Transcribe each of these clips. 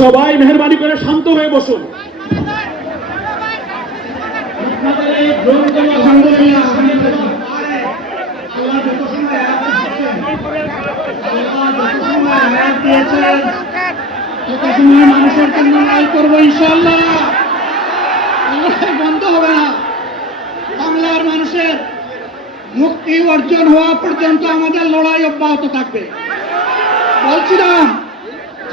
সবাই মেহরবানি করে শান্ত হয়ে বসুন। মানুষের জন্য লড়াই করব ইনশাল্লাহ বন্ধ হবে না বাংলার মানুষের মুক্তি অর্জন হওয়া পর্যন্ত আমাদের লড়াই অব্যাহত থাকবে। বলছিলাম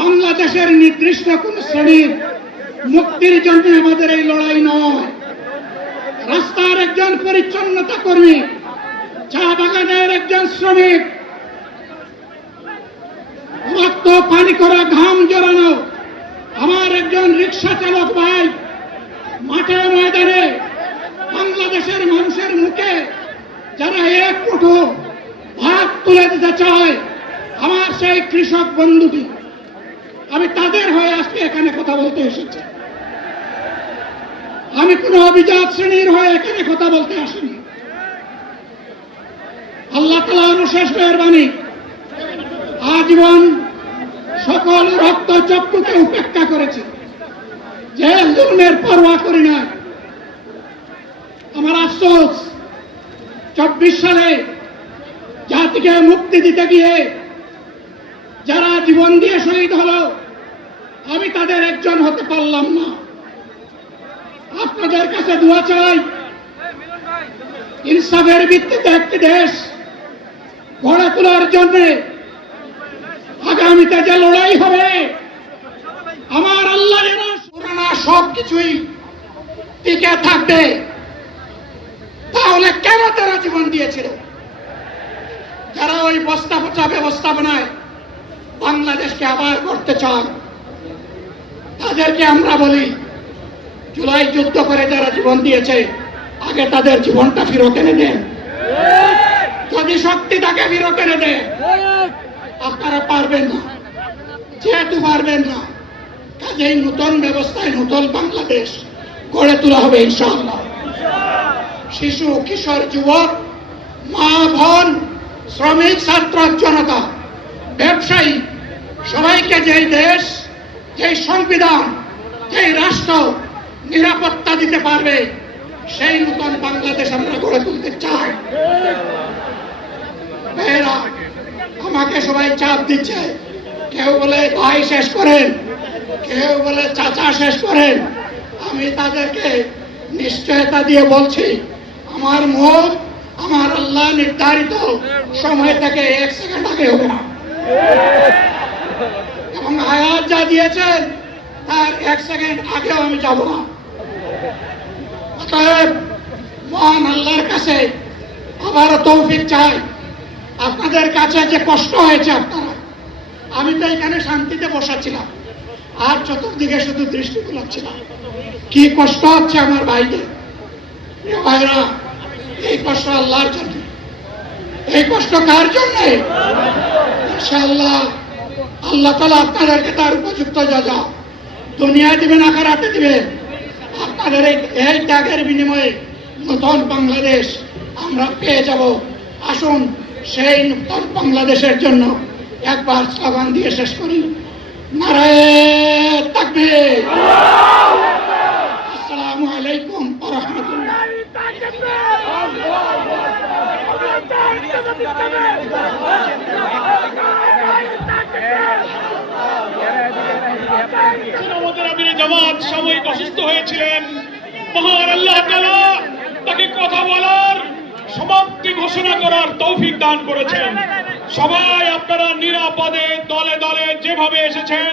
বাংলাদেশের নির্দিষ্ট কোন শ্রেণির মুক্তির জন্য আমাদের এই লড়াই নয়। রাস্তার একজন পরিচ্ছন্নতা কর্মী, চা বাগানের একজন শ্রমিক, রক্ত, পানি করা, ঘাম জড়ানো, আমার একজন রিক্সা চালক ভাই, মাঠে ময়দানে বাংলাদেশের মানুষের মুখে যারা এক মুঠো ভাত তুলে দিতে চায়, আমার সেই কৃষক বন্ধুটি। আমি তাদের হয়ে আজকে এখানে কথা বলতে এসেছি। আমি কোন অভিজাত শ্রেণির হয়ে এখানে কথা বলতে আসিনি। আল্লাহ তালা অনুশেষ মেহরবানি আজীবন সকল রক্ত চক্ষুকে উপেক্ষা করেছে। যে জুলমের পরোয়া করি না আমার আফসোস, চব্বিশ সালে জাতিকে মুক্তি দিতে গিয়ে যারা জীবন দিয়ে শহীদ হলো আমি তাদের একজন হতে পারলাম না। আপনাদের কাছে দোয়া চাই, ইনসাফের ভিত্তিতে একটি দেশ গড়ে তোলার জন্য আগামীতে যে লড়াই হবে, আমার আল্লাহ সব কিছুই টিকে থাকবে। তাহলে কেন তারা জীবন দিয়েছিল? যারা ওই বস্তা পচা ব্যবস্থাপনায় বাংলাদেশকে আবার করতে চান তাদেরকে আমরা বলি, জুলাই যুদ্ধ করে যারা জীবন দিয়েছে, আগে তাদের জীবনটা ফিরত এনে দেন। যদি শক্তি তাকে ফিরত এনে দেয় আপনারা পারবেন না। যেহেতু পারবেন না, কাজেই নূতন ব্যবস্থায় নূতন বাংলাদেশ গড়ে তোলা হবে ইনশাআল্লাহ। শিশু, কিশোর, যুবক, মা, বোন, শ্রমিক, ছাত্র, জনতা, ব্যবসায়ী, সবাইকে যেই দেশ যেই সংবিধান যেই রাষ্ট্র নিরাপত্তা দিতে পারবে, সেই নতুন বাংলাদেশ আমরা গড়ে তুলতে চাই। মেয়েরা আমাকে সবাই চাপ দিচ্ছে। কেউ বলে, ভাই, শেষ করেন। কেউ বলে, চাচা, শেষ করেন। আমি তাদেরকে নিশ্চয়তা দিয়ে বলছি, আমার মুখ আমার আল্লাহ নির্ধারিত সময় থেকে এক সেকেন্ড আগে হবে না। এবং আয়াত যা দিয়েছেন তার এক সেকেন্ড আগেও আমি যাব না। অতএব মহান আল্লাহর কাছে আবারও তৌফিক চাই। আপনাদের কাছে যে কষ্ট হয়েছে আপনারা, আমি তো এখানে শান্তিতে বসাছিলাম আর চতুর্দিকে শুধু দৃষ্টি কুলাচ্ছিলাম কি কষ্ট হচ্ছে আমার প্রিয় ভাইরা, এই কষ্ট আল্লাহর জন্য। এই কষ্ট কার জন্যে? ইনশাআল্লাহ আল্লাহ তালা আপনাদেরকে তার উপযুক্ত যা দুনিয়ায় দিবেন আকারাতে দিবেন। আপনাদের এই ত্যাগের বিনিময়ে নতুন বাংলাদেশ আমরা পেয়ে যাব। আসুন সেই নতুন বাংলাদেশের জন্য একবার স্লোগান দিয়ে শেষ করি। নারায়ণ তাকবীর। আসসালামু আলাইকুম রাহমাতুল্লাহ। ঘোষণা করার তৌফিক দান করেছেন। সবাই আপনারা নিরাপদে, দলে দলে যেভাবে এসেছেন,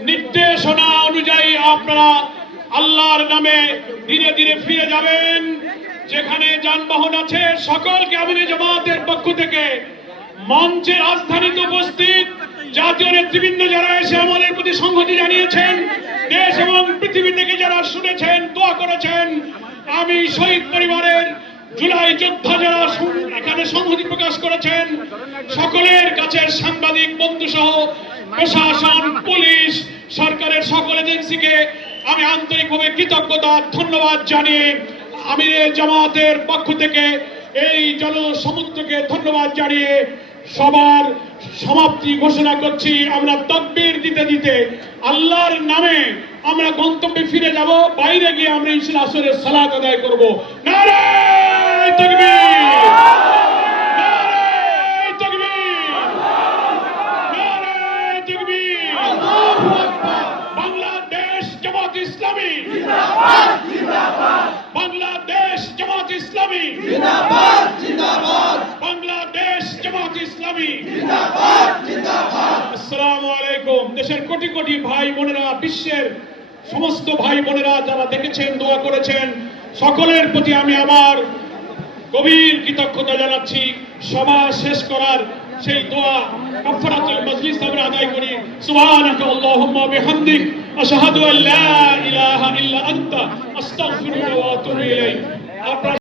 নির্দেশনা অনুযায়ী আপনারা আল্লাহর নামে ধীরে ধীরে ফিরে যাবেন। যেখানে যানবাহন আছে, সকলকে আমিরে জামাতের পক্ষ থেকে মঞ্চে রাজধানীতে উপস্থিত জাতীয় নেতৃবৃন্দ যারা এসে আমাদের প্রতি সংহতি জানিয়েছেন, দেশ এবং পৃথিবী থেকে যারা শুনেছেন, দোয়া করেছেন, আমি শহীদ পরিবারের জুলাই যোদ্ধা যারা এখানে সংহতি প্রকাশ করেছেন, সকলের কাছে সাংবাদিক বন্ধু সহ প্রশাসন, পুলিশ, সরকারের সকল এজেন্সিকে আমি আন্তরিকভাবে কৃতজ্ঞতা, ধন্যবাদ জানিয়ে আমিরের জামাতের পক্ষ থেকে এই জনসমুদ্রকে ধন্যবাদ জানিয়ে সবার সমাপ্তি ঘোষণা করছি। আমরা তকবির দিতে দিতে আল্লাহর নামে আমরা গন্তব্যে ফিরে যাব। বাইরে গিয়ে আমরা ইসলাম আসরের সালাত আদায় করব নারায় তাকবীর নারায় তাকবীর বাংলাদেশ জামাত ইসলামী বাংলাদেশ জামাত ইসলামী বাংলাদেশ জামাত ইসলামী আসসালামু আলাইকুম দেশের কোটি কোটি ভাই বোনেরা, বিশ্বের সমস্ত ভাই বোনেরা যারা দেখেছেন, দোয়া করেছেন, সকলের প্রতি আমি আমার গভীর কৃতজ্ঞতা জানাচ্ছি। সভা শেষ করার সেই দোয়া কাফারাতুল মজলিস আমরা আদায় করি। সুবহানাকা আল্লাহুম্মা বিহামদিক, আশহাদু আল্লা ইলাহা ইল্লা আনতা, আস্তাগফিরুকা ওয়া আতুবু ইলাইক।